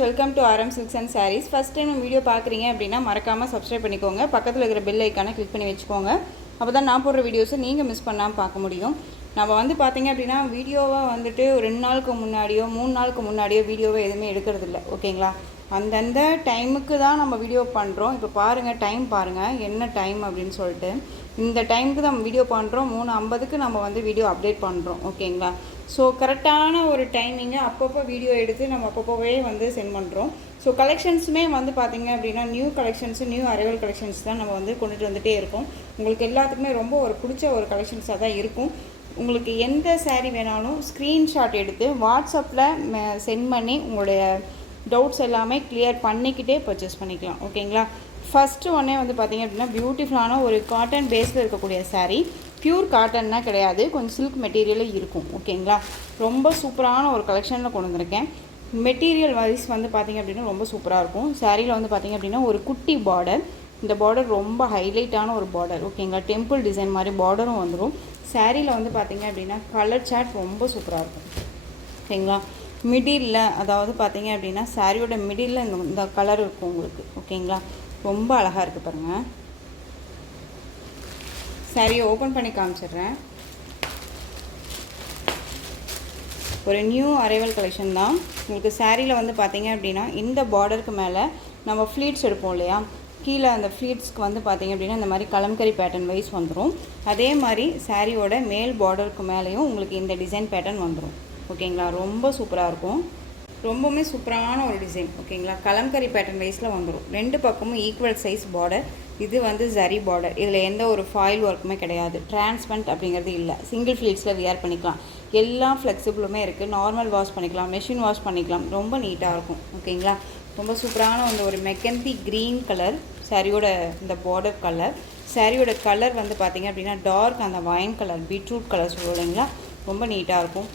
Welcome to RM Silks and Sarees. First time video பார்க்குறீங்க அப்படின்னா மறக்காமல் சப்ஸ்கிரைப் பண்ணிக்கோங்க. பக்கத்தில் இருக்கிற பெல் ஐக்கானை கிளிக் பண்ணி வச்சுக்கோங்க. அப்போ தான் நான் போடுற வீடியோஸை நீங்கள் மிஸ் பண்ணாமல் பார்க்க முடியும். நம்ம வந்து பார்த்தீங்க அப்படின்னா வீடியோவாக வந்துட்டு 2 நாளுக்கு முன்னாடியோ 3 நாளுக்கு முன்னாடியோ வீடியோவை எதுவுமே எடுக்கிறதில்ல. ஓகேங்களா? அந்தந்த டைமுக்கு தான் நம்ம வீடியோ பண்ணுறோம். இப்போ பாருங்கள், டைம் பாருங்கள் என்ன டைம் அப்படின்னு சொல்லிட்டு. இந்த டைமுக்கு தான் நம்ம வீடியோ பண்ணுறோம். 3:50க்கு நம்ம வந்து வீடியோ அப்டேட் பண்ணுறோம். ஓகேங்களா? ஸோ கரெக்டான ஒரு டைமிங்கு அப்பப்போ வீடியோ எடுத்து நம்ம அப்பப்போவே வந்து சென்ட் பண்ணுறோம். ஸோ கலெக்ஷன்ஸுமே வந்து பார்த்திங்க அப்படின்னா new collections, new arrival collections தான் நம்ம வந்து கொண்டுட்டு வந்துகிட்டே இருக்கோம். உங்களுக்கு எல்லாத்துக்குமே ரொம்ப ஒரு பிடிச்ச ஒரு கலெக்ஷன்ஸாக தான் இருக்கும். உங்களுக்கு எந்த சேரீ வேணாலும் ஸ்க்ரீன்ஷாட் எடுத்து வாட்ஸ்அப்பில் சென்ட் பண்ணி உங்களுடைய டவுட்ஸ் எல்லாமே கிளியர் பண்ணிக்கிட்டே பர்ச்சேஸ் பண்ணிக்கலாம். ஓகேங்களா? ஃபஸ்ட்டு ஒன்றே வந்து பார்த்திங்க அப்படின்னா பியூட்டிஃபுல்லான ஒரு காட்டன் பேஸில் இருக்கக்கூடிய சாரீ. பியூர் காட்டன்னா கிடையாது, கொஞ்சம் சில்க் மெட்டீரியலே இருக்கும். ஓகேங்களா? ரொம்ப சூப்பரான ஒரு கலெக்ஷனில் கொண்டு வந்திருக்கேன். மெட்டீரியல் வைஸ் வந்து பார்த்திங்க அப்படின்னா ரொம்ப சூப்பராக இருக்கும். சாரியில் வந்து பார்த்திங்க அப்படின்னா ஒரு குட்டி பார்டர். இந்த பார்டர் ரொம்ப ஹைலைட்டான ஒரு பார்டர். ஓகேங்களா? டெம்பிள் டிசைன் மாதிரி பார்டரும் வந்துடும். சாரியில் வந்து பார்த்திங்க அப்படின்னா கலர் சார்ட் ரொம்ப சூப்பராக இருக்கும். ஓகேங்களா? மிடில், அதாவது பார்த்திங்க அப்படின்னா சாரியோட மிடில் இந்த கலர் இருக்கும் உங்களுக்கு. ஓகேங்களா? ரொம்ப அழகாக இருக்குது பாருங்கள். சாரியை ஓப்பன் பண்ணி காமிச்சிடுறேன். ஒரு நியூ அரைவல் கலெக்ஷன் தான். உங்களுக்கு சாரியில் வந்து பார்த்திங்க அப்படின்னா இந்த பார்டருக்கு மேலே நம்ம ஃப்ளீட்ஸ் எடுப்போம் இல்லையா, கீழே அந்த ஃப்ளீட்ஸ்க்கு வந்து பார்த்திங்க அப்படின்னா இந்த மாதிரி கலம்கரி பேட்டர்ன் வைஸ் வந்துடும். அதே மாதிரி சாரியோட மேல் பார்டருக்கு மேலேயும் உங்களுக்கு இந்த டிசைன் பேட்டர்ன் வந்துடும். ஓகேங்களா? ரொம்ப சூப்பராக இருக்கும். ரொம்பவுமே சூப்பரான ஒரு டிசைன். ஓகேங்களா? கலம்கரி பேட்டர்ன் வைஸில் வந்துடும். 2 பக்கமும் ஈக்குவல் சைஸ் பார்டர். இது வந்து ஜரி பார்டர். இதில் எந்த ஒரு ஃபாயில் ஒர்க்குமே கிடையாது. டிரான்ஸ்பரண்ட் அப்படிங்கிறது இல்லை. சிங்கிள் ஃப்ளீட்ஸில் வியர் பண்ணிக்கலாம். எல்லா ஃப்ளெக்சிபிளுமே இருக்குது. நார்மல் வாஷ் பண்ணிக்கலாம், மெஷின் வாஷ் பண்ணிக்கலாம். ரொம்ப நீட்டாக இருக்கும். ஓகேங்களா? ரொம்ப சூப்பரான அந்த ஒரு மெக்கந்தி க்ரீன் கலர் சாரியோட இந்த பார்டர் கலர். சாரியோட கலர் வந்து பார்த்திங்க அப்படின்னா டார்க் அந்த வைன் கலர், பீட்ரூட் கலர் சொல்லுவோம் இல்லைங்களா, ரொம்ப நீட்டாக இருக்கும்.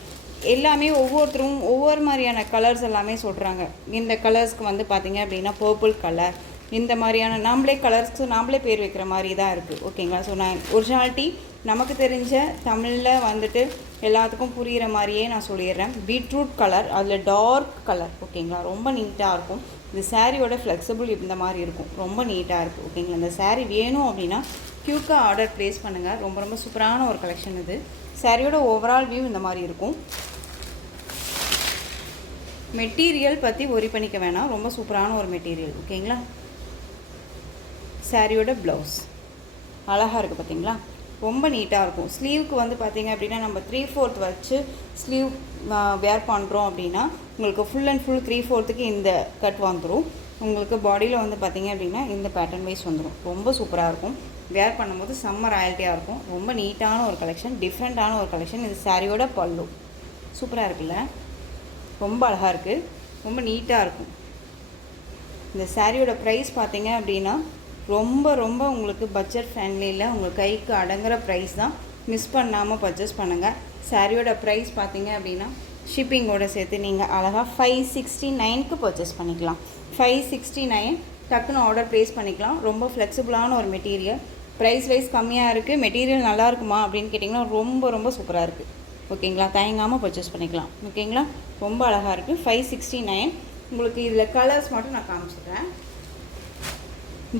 எல்லாமே ஒவ்வொருத்தரும் ஒவ்வொரு மாதிரியான கலர்ஸ் எல்லாமே சொல்கிறாங்க. இந்த கலர்ஸ்க்கு வந்து பார்த்திங்க அப்படின்னா பர்பிள் கலர், இந்த மாதிரியான நாம்ளே கலர்ஸ்க்கு நாம்ளே பேர் வைக்கிற மாதிரி தான் இருக்குது. ஓகேங்களா? ஸோ நான் ஒரிஜினாலிட்டி நமக்கு தெரிஞ்ச தமிழில் வந்துட்டு எல்லாத்துக்கும் புரிகிற மாதிரியே நான் சொல்லிடுறேன். பீட்ரூட் கலர், அதில் டார்க் கலர். ஓகேங்களா? ரொம்ப நீட்டாக இருக்கும். இந்த சாரியோட ஃப்ளெக்சிபிள் இந்த மாதிரி இருக்கும். ரொம்ப நீட்டாக இருக்குது. ஓகேங்களா? இந்த சாரீ வேணும் அப்படின்னா க்யூக்காக ஆர்டர் ப்ளேஸ் பண்ணுங்கள். ரொம்ப ரொம்ப சூப்பரான ஒரு கலெக்ஷன் இது. சாரியோட ஓவரால் வியூ இந்த மாதிரி இருக்கும். மெட்டீரியல் பற்றி ஒரி பண்ணிக்க வேணாம், ரொம்ப சூப்பரான ஒரு மெட்டீரியல். ஓகேங்களா? சாரியோட ப்ளவுஸ் அழகாக இருக்குது பார்த்தீங்களா, ரொம்ப நீட்டாக இருக்கும். ஸ்லீவுக்கு வந்து பார்த்திங்க அப்படின்னா நம்ம 3/4 வச்சு ஸ்லீவ் வேர் பண்ணுறோம் அப்படின்னா உங்களுக்கு ஃபுல் அண்ட் ஃபுல் 3/4க்கு இந்த கட் வந்துடும். உங்களுக்கு பாடியில் வந்து பார்த்திங்க அப்படின்னா இந்த பேட்டர்ன் வைஸ் வந்துடும். ரொம்ப சூப்பராக இருக்கும். வேர் பண்ணும்போது செம்ம ராயல்ட்டியாக இருக்கும். ரொம்ப நீட்டான ஒரு கலெக்ஷன், டிஃப்ரெண்ட்டான ஒரு கலெக்ஷன். இது சாரியோட பல்லு சூப்பராக இருக்குல்ல, ரொம்ப அழகாக இருக்குது, ரொம்ப நீட்டாக இருக்கும். இந்த சாரியோட ப்ரைஸ் பார்த்திங்க அப்படின்னா ரொம்ப ரொம்ப உங்களுக்கு பட்ஜெட் ஃப்ரெண்ட்லியில் உங்களுக்கு கைக்கு அடங்குற ப்ரைஸ் தான். மிஸ் பண்ணாமல் பர்ச்சேஸ் பண்ணுங்கள். சாரியோட ப்ரைஸ் பார்த்திங்க அப்படின்னா ஷிப்பிங்கோடு சேர்த்து நீங்கள் அழகாக 569க்கு பர்ச்சேஸ் பண்ணிக்கலாம். 569 டக்குன்னு ஆர்டர் ப்ளேஸ் பண்ணிக்கலாம். ரொம்ப ஃப்ளெக்சிபிளான ஒரு மெட்டீரியல். ப்ரைஸ் வைஸ் கம்மியாக இருக்குது, மெட்டீரியல் நல்லா இருக்குமா அப்படின்னு கேட்டிங்கன்னா ரொம்ப ரொம்ப சூப்பராக இருக்குது. ஓகேங்களா? தயங்காமல் பர்ச்சேஸ் பண்ணிக்கலாம். ஓகேங்களா? ரொம்ப அழகாக இருக்குது. 569. உங்களுக்கு இதில் கலர்ஸ் மட்டும் நான் காமிச்சிடுறேன்.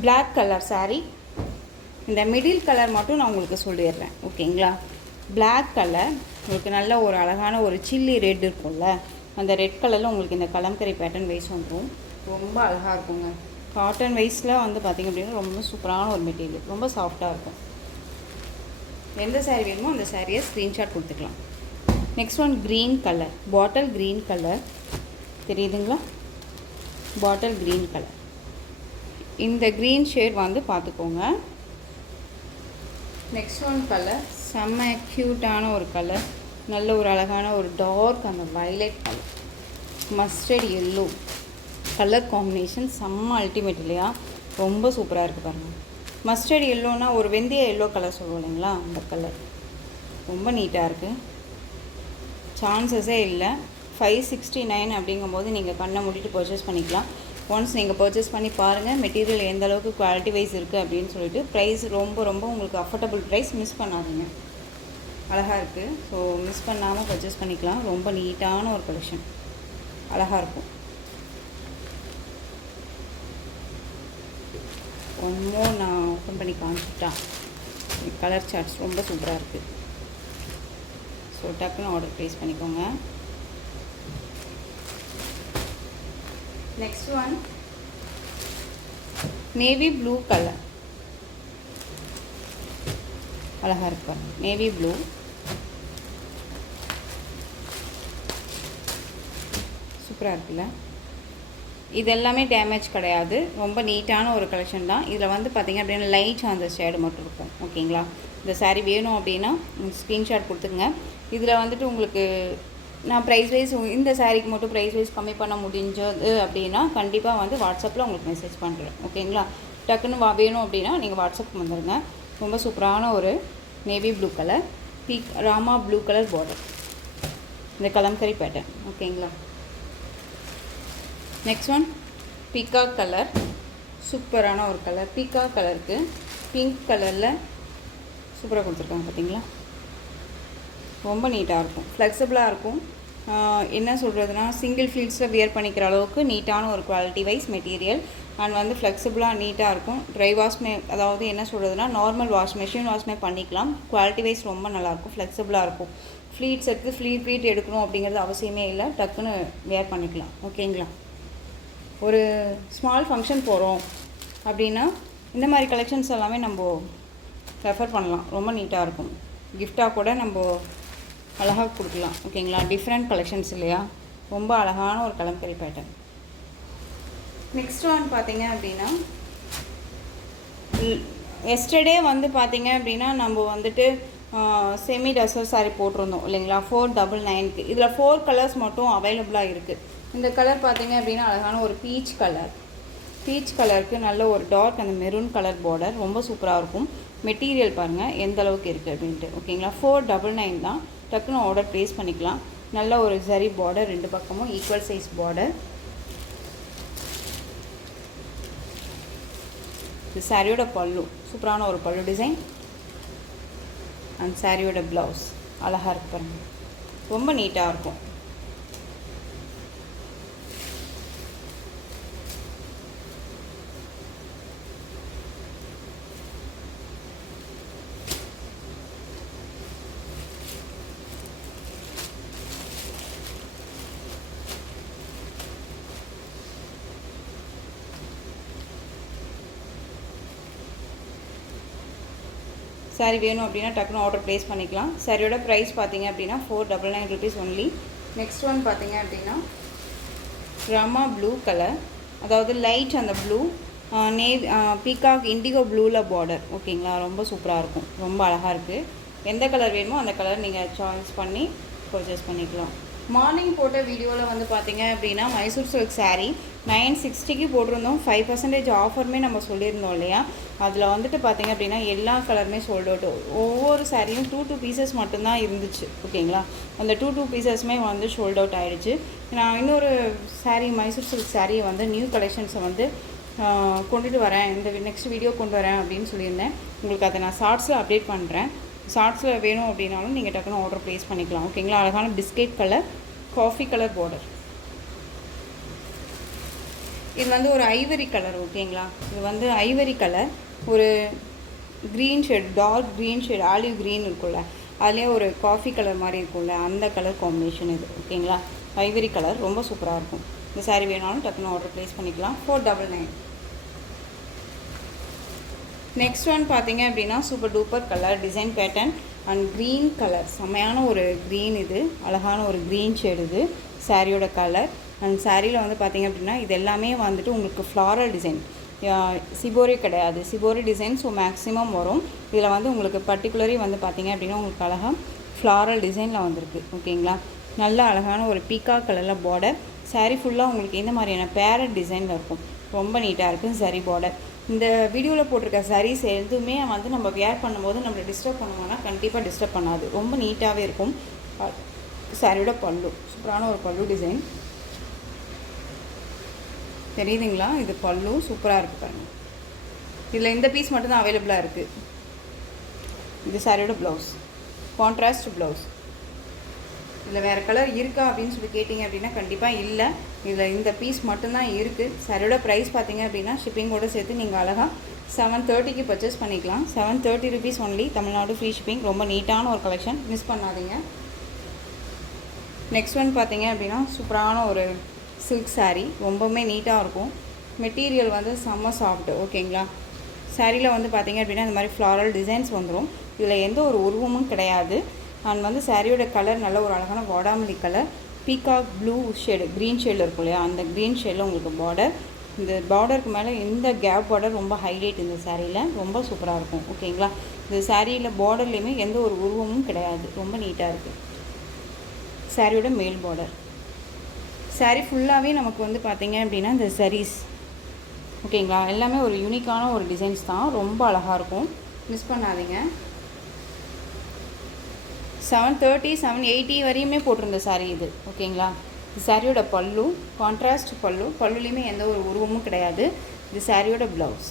Black colour sari. இந்த மிடில் கலர் மட்டும் நான் உங்களுக்கு சொல்லிடுறேன். ஓகேங்களா? பிளாக் கலர் உங்களுக்கு நல்ல ஒரு அழகான ஒரு சில்லி ரெட் இருக்கும்ல, அந்த ரெட் கலரில் உங்களுக்கு இந்த கலம்கரி பேட்டர்ன் வைஸ் வந்துடும். ரொம்ப அழகாக இருக்குங்க. காட்டன் வைஸில் வந்து பார்த்திங்க அப்படின்னா ரொம்ப சூப்பரான ஒரு மெட்டீரியல், ரொம்ப சாஃப்டாக இருக்கும். எந்த சாரீ வேணுமோ அந்த சாரியை ஸ்க்ரீன்ஷாட் கொடுத்துக்கலாம். Next one green colour, bottle green colour தெரியுதுங்களா, பாட்டில் க்ரீன் கலர். இந்த க்ரீன் ஷேட் வந்து பார்த்துக்கோங்க. நெக்ஸ்ட் ஒன் கலர் செம்ம க்யூட்டான ஒரு கலர், நல்ல ஒரு அழகான ஒரு டார்க் அந்த violet colour, mustard yellow colour combination செம்ம அல்டிமேட் இல்லையா, ரொம்ப சூப்பராக இருக்குது பாருங்கள். மஸ்டர்ட் எல்லோனா ஒரு வெந்தய எல்லோ கலர் சொல்லுவோம் இல்லைங்களா, அந்த கலர் ரொம்ப நீட்டாக இருக்குது, சான்சஸே இல்லை. 569 அப்படிங்கும்போது நீங்கள் கண்ணை மூடிட்டு பர்ச்சேஸ் பண்ணிக்கலாம். ஒன்ஸ் நீங்கள் பர்ச்சேஸ் பண்ணி பாருங்கள் மெட்டீரியல் எந்த அளவுக்கு குவாலிட்டி வைஸ் இருக்குது அப்படின்னு சொல்லிட்டு. ப்ரைஸ் ரொம்ப ரொம்ப உங்களுக்கு அஃபோர்டபுள் ப்ரைஸ், மிஸ் பண்ணாதீங்க. அழகாக இருக்குது. ஸோ மிஸ் பண்ணாமல் பர்ச்சேஸ் பண்ணிக்கலாம். ரொம்ப நீட்டான ஒரு கலெக்ஷன், அழகாக இருக்கும். ஒன் மோர் நான் ஓப்பன் பண்ணி காமிச்சிட்டேன். கலர் சார்ட்ஸ் ரொம்ப சூப்பராக இருக்குது. ஸோ டக்குன்னு ஆர்டர் ப்ளேஸ் பண்ணிக்கோங்க. Next one navy blue colour. அழகாக இருக்கு பாருங்க, நேவி ப்ளூ. சூப்பராக இருக்குல்ல. இது எல்லாமே டேமேஜ் கிடையாது, ரொம்ப நீட்டான ஒரு கலெக்ஷன் தான். இதில் வந்து பார்த்திங்க அப்படின்னா லைட் அந்த ஷேடு மட்டும் இருக்கும். ஓகேங்களா. இந்த சாரீ வேணும் அப்படின்னா ஸ்க்ரீன்ஷாட் கொடுத்துருங்க. இதில் வந்துட்டு உங்களுக்கு நான் ப்ரைஸ் வைஸ் இந்த சாரீக்கு மட்டும் ப்ரைஸ் வைஸ் கம்மி பண்ண முடிஞ்சது அப்படின்னா கண்டிப்பாக வந்து வாட்ஸ்அப்பில் உங்களுக்கு மெசேஜ் பண்ணுறேன். ஓகேங்களா. டக்குன்னு வேணும் அப்படின்னா நீங்கள் வாட்ஸ்அப் வந்துடுங்க. ரொம்ப சூப்பரான ஒரு navy blue colour, Rama blue colour border, இந்த கலம்கரி பேட்டர்ன். ஓகேங்களா. Next one peacock colour. சூப்பரான ஒரு கலர். பீகாக் கலருக்கு பிங்க் கலரில் சூப்பராக கொடுத்துருக்காங்க பார்த்தீங்களா. ரொம்ப நீட்டாக இருக்கும், ஃப்ளெக்சிபிளாக இருக்கும். என்ன சொல்கிறதுனா சிங்கிள் ஃப்ளீட்ஸில் வியர் பண்ணிக்கிற அளவுக்கு நீட்டான ஒரு குவாலிட்டி வைஸ் மெட்டீரியல். அண்ட் வந்து ஃப்ளெக்சிபிளாக நீட்டாக இருக்கும். ட்ரை வாஷ்மே, அதாவது என்ன சொல்கிறதுனா நார்மல் வாஷ், மெஷின் வாஷ்மே பண்ணிக்கலாம். குவாலிட்டி வைஸ் ரொம்ப நல்லாயிருக்கும், ஃப்ளெக்சிபிளாக இருக்கும். ஃப்ளீட்ஸ் எடுத்து ஃப்ளீட் எடுக்கணும் அப்படிங்கிறது அவசியமே இல்லை, டக்குன்னு வியர் பண்ணிக்கலாம். ஓகேங்களா. ஒரு ஸ்மால் ஃபங்க்ஷன் போகிறோம் அப்படின்னா இந்த மாதிரி கலெக்ஷன்ஸ் எல்லாமே நம்ம ரெஃபர் பண்ணலாம். ரொம்ப நீட்டாக இருக்கும். கிஃப்டாக கூட நம்ம அழகாக கொடுக்கலாம். ஓகேங்களா. டிஃப்ரெண்ட் கலெக்ஷன்ஸ் இல்லையா, ரொம்ப அழகான ஒரு கலம்கரி பேட்டர்ன். நெக்ஸ்ட் ஒன் பார்த்தீங்க அப்படின்னா எஸ்டர்டே வந்து பார்த்தீங்க அப்படின்னா நம்ம வந்துட்டு செமி டசர் சாரீ போட்டிருந்தோம் இல்லைங்களா, 499க்கு. இதில் 4 கலர்ஸ் மட்டும் அவைலபிளாக இருக்குது. இந்த கலர் பார்த்தீங்க அப்படின்னா அழகான ஒரு பீச் கலர். பீச் கலருக்கு நல்ல ஒரு டார்க் அந்த மெரூன் கலர் பார்டர், ரொம்ப சூப்பராக இருக்கும். மெட்டீரியல் பாருங்கள் எந்த அளவுக்கு இருக்குது அப்படின்ட்டு. ஓகேங்களா. 499 தான். டக்குன்னு ஆர்டர் ப்ளேஸ் பண்ணிக்கலாம். நல்ல ஒரு ஜரி பார்டர், 2 பக்கமும் ஈக்குவல் சைஸ் பார்டர். இது சாரியோட பல்லு, சூப்பரான ஒரு பல்லு டிசைன். அண்ட் சாரியோட ப்ளவுஸ் அழகாக இருக்கு பாருங்க, ரொம்ப நீட்டாக இருக்கும். சாரீ வேணும் அப்படின்னா டக்குன்னு ஆர்டர் ப்ளேஸ் பண்ணிக்கலாம். சாரியோட ப்ரைஸ் பார்த்தீங்க அப்படின்னா 499 rupees ஒன்லி. நெக்ஸ்ட் ஒன் பார்த்தீங்க அப்படின்னா ராமா ப்ளூ கலர், அதாவது லைட் அந்த ப்ளூ பீகாக் இண்டிகோ ப்ளூவில் பார்டர். ஓகேங்களா. ரொம்ப சூப்பராக இருக்கும், ரொம்ப அழகாக இருக்குது. எந்த கலர் வேணுமோ அந்த கலர் நீங்கள் சாய்ஸ் பண்ணி பர்ச்சேஸ் பண்ணிக்கலாம். மார்னிங் போட்ட வீடியோவில் வந்து பார்த்தீங்க அப்படின்னா மைசூர் சில்க் சாரீ 960க்கு போட்டிருந்தோம். 5% ஆஃபருமே நம்ம சொல்லியிருந்தோம் இல்லையா. அதில் வந்துட்டு பார்த்தீங்க அப்படின்னா எல்லா கலருமே சோல்ட் அவுட். ஒவ்வொரு சாரியும் 2 பீசஸ் மட்டும்தான் இருந்துச்சு. ஓகேங்களா. அந்த 2 பீசஸுமே வந்து சோல்ட் அவுட் ஆகிடுச்சு. நான் இன்னொரு சாரீ மைசூர் சில்க் சாரியை வந்து நியூ கலெக்ஷன்ஸை வந்து கொண்டுட்டு வரேன், இந்த நெக்ஸ்ட் வீடியோ கொண்டு வரேன் அப்படின்னு சொல்லியிருந்தேன். உங்களுக்கு அதை நான் ஷார்ட்ஸில் அப்டேட் பண்ணுறேன். ஷார்ட்ஸில் வேணும் அப்படின்னாலும் நீங்கள் டக்குன்னு ஆர்டர் ப்ளேஸ் பண்ணிக்கலாம். ஓகேங்களா. அழகான biscuit colour, coffee colour border. இது வந்து ஒரு ஐவரி கலர். ஓகேங்களா. இது வந்து ஐவரி கலர், ஒரு green shade, dark green shade, olive green இருக்குல்ல, அதுலேயே ஒரு காஃபி கலர் மாதிரி இருக்கும்ல, அந்த கலர் காம்பினேஷன் இது. ஓகேங்களா. ஐவரி கலர் ரொம்ப சூப்பராக இருக்கும். இந்த சாரீ வேணாலும் டக்குன்னு ஆர்டர் ப்ளேஸ் பண்ணிக்கலாம். 499. நெக்ஸ்ட் ஒன் பார்த்தீங்க அப்படின்னா super duper colour, design pattern and green colour. செம்மையான ஒரு க்ரீன், இது அழகான ஒரு க்ரீன் ஷேடு. இது சாரியோட கலர். அண்ட் சாரியில் வந்து பார்த்திங்க அப்படின்னா இது எல்லாமே வந்துட்டு உங்களுக்கு ஃப்ளாரல் டிசைன், சிபோரி கிடையாது, சிபோரி டிசைன். ஸோ மேக்ஸிமம் வரும் இதில் வந்து உங்களுக்கு பர்டிகுலரி வந்து பார்த்திங்க அப்படின்னா உங்களுக்கு அழகாக ஃப்ளாரல் டிசைனில் வந்திருக்கு. ஓகேங்களா. நல்ல அழகான ஒரு பீகாக் கலரில் பார்டர். சாரீ ஃபுல்லாக உங்களுக்கு இந்த மாதிரியான பேரட் டிசைனில் இருக்கும், ரொம்ப நீட்டாக இருக்கும் சரி பார்டர். இந்த வீடியோவில் போட்டிருக்க சாரீஸ் எதுவுமே வந்து நம்ம வியர் பண்ணும்போது நம்மளை டிஸ்டர்ப் பண்ணுவோம்னா கண்டிப்பாக டிஸ்டர்ப் பண்ணாது, ரொம்ப நீட்டாகவே இருக்கும். சாரியோட பல்லு சூப்பரான ஒரு பல்லு டிசைன் தெரியுதுங்களா. இது பல்லு சூப்பராக இருக்குது பாருங்கள். இதில் இந்த பீஸ் மட்டும்தான் அவைலபிளாக இருக்குது. இது சாரியோட ப்ளவுஸ், கான்ட்ராஸ்ட் ப்ளவுஸ். இதில் வேறு கலர் இருக்கா அப்படின்னு சொல்லி கேட்டிங்க அப்படின்னா கண்டிப்பாக இல்லை. இதில் இந்த பீஸ் மட்டும்தான் இருக்குது. சாரியோட ப்ரைஸ் பார்த்தீங்க அப்படின்னா ஷிப்பிங்கோடு சேர்த்து நீங்கள் அழகாக 730க்கு பர்ச்சேஸ் பண்ணிக்கலாம். 730 rupees only, Tamil Nadu free shipping. ரொம்ப நீட்டான ஒரு கலெக்ஷன், மிஸ் பண்ணாதீங்க. நெக்ஸ்ட் ஒன் பார்த்தீங்க அப்படின்னா சூப்பரான ஒரு சில்க் சாரீ, ரொம்பவுமே நீட்டாக இருக்கும். மெட்டீரியல் வந்து செம்ம சாஃப்ட். ஓகேங்களா. சாரியில் வந்து பார்த்தீங்க அப்படின்னா இந்த மாதிரி ஃப்ளாரல் டிசைன்ஸ் வந்துடும். இதில் எந்த ஒரு உருவமும் கிடையாது. அண்ட் வந்து சாரியோட கலர் நல்ல ஒரு அழகான வாடாமல்லி colour, peacock blue shade, green ஷேடில் இருக்கும் இல்லையா, அந்த க்ரீன் ஷேடில் உங்களுக்கு பார்டர். இந்த பார்டருக்கு மேலே இந்த கேப் பார்டர் ரொம்ப ஹைலைட் இந்த சாரியில், ரொம்ப சூப்பராக இருக்கும். ஓகேங்களா. இந்த சாரியில் பார்டர்லேயுமே எந்த ஒரு உருவமும் கிடையாது, ரொம்ப நீட்டாக இருக்குது. சாரியோட மேல் பார்டர். சாரி ஃபுல்லாகவே நமக்கு வந்து பார்த்தீங்க அப்படின்னா இந்த sarees ஓகேங்களா, எல்லாமே ஒரு யூனிக்கான ஒரு டிசைன்ஸ் தான், ரொம்ப அழகாக இருக்கும், மிஸ் பண்ணாதீங்க. 730 780 வரையுமே போட்டிருந்த சாரீ இது. ஓகேங்களா. இது சாரியோட பல்லு, கான்ட்ராஸ்ட் பல்லு, பல்லுலேயுமே எந்த ஒரு உருவமும் கிடையாது. இது சாரியோட ப்ளவுஸ்,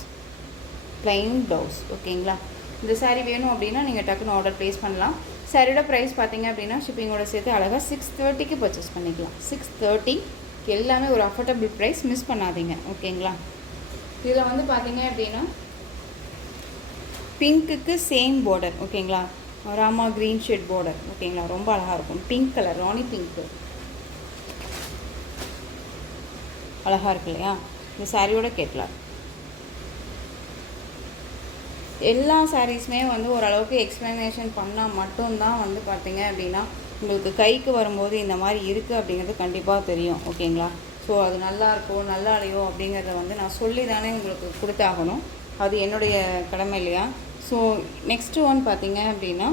ப்ளைன் ப்ளவுஸ். ஓகேங்களா. இந்த சாரீ வேணும் அப்படின்னா நீங்கள் டக்குன்னு ஆர்டர் ப்ளேஸ் பண்ணலாம். சாரியோட ப்ரைஸ் பார்த்தீங்க அப்படின்னா ஷிப்பிங்கோட சேர்த்து அழகாக 630க்கு பர்ச்சேஸ் பண்ணிக்கலாம். 630 எல்லாமே ஒரு அஃபோர்டபுள் ப்ரைஸ், மிஸ் பண்ணாதீங்க. ஓகேங்களா. இதில் வந்து பார்த்தீங்க அப்படின்னா பிங்க்குக்கு சேம் பார்டர். ஓகேங்களா. Rama green shade border. ஓகேங்களா. ரொம்ப அழகாக இருக்கும். பிங்க் கலர், ராணி பிங்க்கு, அழகாக இருக்கு இல்லையா. இந்த சாரியோட கேட்கலாம். எல்லா சாரீஸுமே வந்து ஓரளவுக்கு எக்ஸ்ப்ளனேஷன் பண்ணால் மட்டும்தான் வந்து பார்த்தீங்க அப்படின்னா உங்களுக்கு கைக்கு வரும்போது இந்த மாதிரி இருக்குது அப்படிங்கிறது கண்டிப்பாக தெரியும். ஓகேங்களா. ஸோ அது நல்லா இருக்கோ நல்லா இல்லையோ அப்படிங்கிறத வந்து நான் சொல்லி தானே உங்களுக்கு கொடுத்தாகணும், அது என்னுடைய கடமை இல்லையா. ஸோ நெக்ஸ்ட்டு ஒன் பார்த்தீங்க அப்படின்னா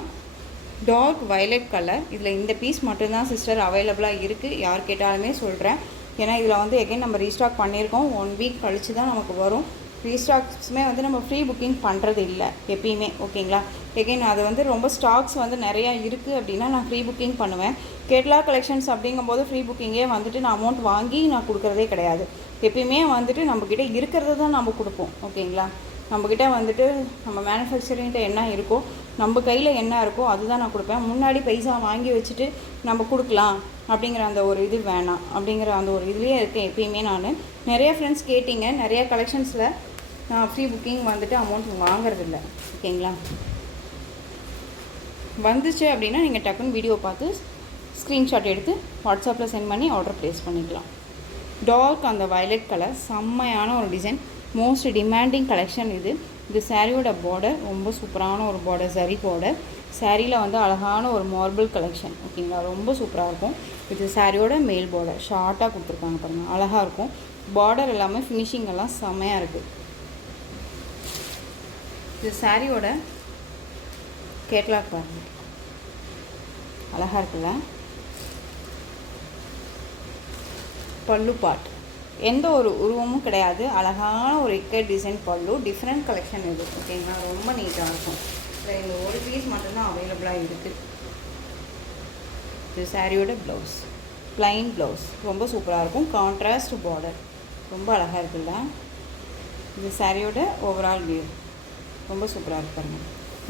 டார்க் வயலட் கலர். இதில் இந்த பீஸ் மட்டும்தான் சிஸ்டர் அவைலபிளாக இருக்குது, யார் கேட்டாலுமே சொல்கிறேன். ஏன்னா இதில் வந்து எகைன் நம்ம ரீஸ்டாக் பண்ணியிருக்கோம், 1 வீக் கழித்து தான் நமக்கு வரும். ரீஸ்டாக்ஸுமே வந்து நம்ம ஃப்ரீ புக்கிங் பண்ணுறது இல்லை எப்பயுமே. ஓகேங்களா. எகைன் அது வந்து ரொம்ப ஸ்டாக்ஸ் வந்து நிறையா இருக்குது அப்படின்னா நான் ஃப்ரீ புக்கிங் பண்ணுவேன். கேட்லாக் கலெக்ஷன்ஸ் அப்படிங்கும்போது ஃப்ரீ புக்கிங்கே வந்துட்டு நான் அமௌண்ட் வாங்கி நான் கொடுக்குறதே கிடையாது. எப்பயுமே வந்துட்டு நம்மக்கிட்ட இருக்கிறத தான் நம்ம கொடுப்போம். ஓகேங்களா. நம்மக்கிட்ட வந்துட்டு நம்ம மேனுஃபேக்சரிங்கிட்ட என்ன இருக்கோ, நம்ம கையில் என்ன இருக்கோ அதுதான் நான் கொடுப்பேன். முன்னாடி பைசா வாங்கி வச்சுட்டு நம்ம கொடுக்கலாம் அப்படிங்கிற அந்த ஒரு இது வேணாம், அப்படிங்கிற அந்த ஒரு இதுலேயே இருக்கேன் எப்பயுமே. நான் நிறைய ஃப்ரெண்ட்ஸ் கேட்டிங்க, நிறைய கலெக்ஷன்ஸில் நான் ஃப்ரீ புக்கிங் வந்துட்டு அமௌண்ட் வாங்குறதில்ல. ஓகேங்களா. வந்துச்சு அப்படின்னா நீங்கள் டக்குன்னு வீடியோ பார்த்து ஸ்க்ரீன்ஷாட் எடுத்து வாட்ஸ்அப்பில் சென்ட் பண்ணி ஆர்டர் ப்ளேஸ் பண்ணிக்கலாம். டார்க் அந்த வயலட் கலர், செம்மையான ஒரு டிசைன், மோஸ்ட் டிமாண்டிங் கலெக்ஷன் இது. இது சாரியோட பார்டர் ரொம்ப சூப்பரான ஒரு பார்டர், சரி பார்டர். சாரியில் வந்து அழகான ஒரு மார்பிள் கலெக்ஷன். ஓகேங்களா. ரொம்ப சூப்பராக இருக்கும். இது சாரியோட மேல் பார்டர் ஷார்ட்டாக கொடுத்துருக்காங்க பாருங்கள், அழகாக இருக்கும். பார்டர் எல்லாமே ஃபினிஷிங் எல்லாம் செம்மையாக இருக்குது. இது சாரியோட கேட்லாக் பாருங்கள், அழகாக இருக்குல்ல. பல்லு பாட் எந்த ஒரு உருவமும் கிடையாது, அழகான ஒரு இக்கட் டிசைன் பல்லு, டிஃப்ரெண்ட் கலெக்ஷன் இது. ஓகேங்களா. ரொம்ப நீட்டாக இருக்கும். இதில் இந்த ஒரு பீஸ் மட்டும்தான் அவைலபிளாக இருக்குது. இது சாரியோட ப்ளவுஸ், ப்ளைன் ப்ளவுஸ், ரொம்ப சூப்பராக இருக்கும். கான்ட்ராஸ்ட் பார்டர், ரொம்ப அழகாக இருக்குல்ல. இது சாரியோட ஓவரால் வியூ, ரொம்ப சூப்பராக இருப்பாங்க.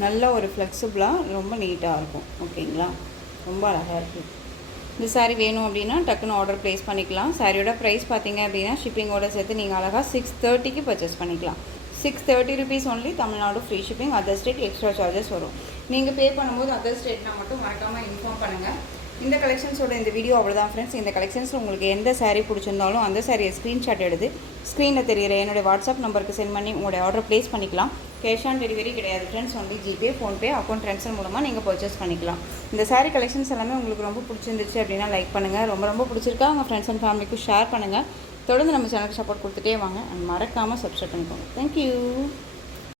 நல்ல ஒரு ஃப்ளெக்சிபிளாக ரொம்ப நீட்டாக இருக்கும். ஓகேங்களா. ரொம்ப அழகாக இருக்குது. இந்த சாரீ வேணும் அப்படின்னா டக்குன்னு ஆர்டர் ப்ளேஸ் பண்ணிக்கலாம். சாரியோட ப்ரைஸ் பார்த்தீங்க அப்படின்னா ஷிப்பிங்கோட சேர்த்து நீங்கள் அழகாக 630க்கு பர்ச்சேஸ் பண்ணிக்கலாம். 630 rupees only, Tamil Nadu free shipping. Other state extra charges வரும். நீங்கள் பே பண்ணும்போது அதர் ஸ்டேட்னால் மட்டும் மறக்காமல் இன்ஃபார்ம் பண்ணுங்கள். இந்த கலெக்ஷன்ஸோட இந்த வீடியோ அவ்வளோதான் ஃப்ரெண்ட்ஸ். இந்த கலெக்ஷன்ஸில் உங்களுக்கு எந்த சாரீ பிடிச்சிருந்தாலும் அந்த சாரியை ஸ்க்ரீன்ஷாட் எடுத்து ஸ்க்ரீனில் தெரிகிற என்னுடைய வாட்ஸ்அப் நம்பருக்கு சென்ட் பண்ணி உங்களுடைய ஆர்டர் ப்ளேஸ் பண்ணிக்கலாம். கேஷ் ஆன் டெலிவரி கிடையாது friends, only GPay, PhonePe, account transfer மூலமாக நீங்கள் பர்ச்சேஸ் பண்ணிக்கலாம். இந்த சாரீ கலெக்ஷன்ஸ் எல்லாமே உங்களுக்கு ரொம்ப பிடிச்சிருந்துச்சு அப்படின்னா லைக் பண்ணுங்கள். ரொம்ப பிடிச்சிருக்கா உங்கள் ஃப்ரெண்ட்ஸ் அண்ட் ஃபேமிலிக்கும் ஷேர் பண்ணுங்கள். தொடர்ந்து நம்ம சேனலுக்கு சப்போர்ட் கொடுத்துட்டே வாங்க. அண்ட் மறக்காமல் சப்ஸ்கிரைப் பண்ணிக்கோங்க. தேங்க்யூ.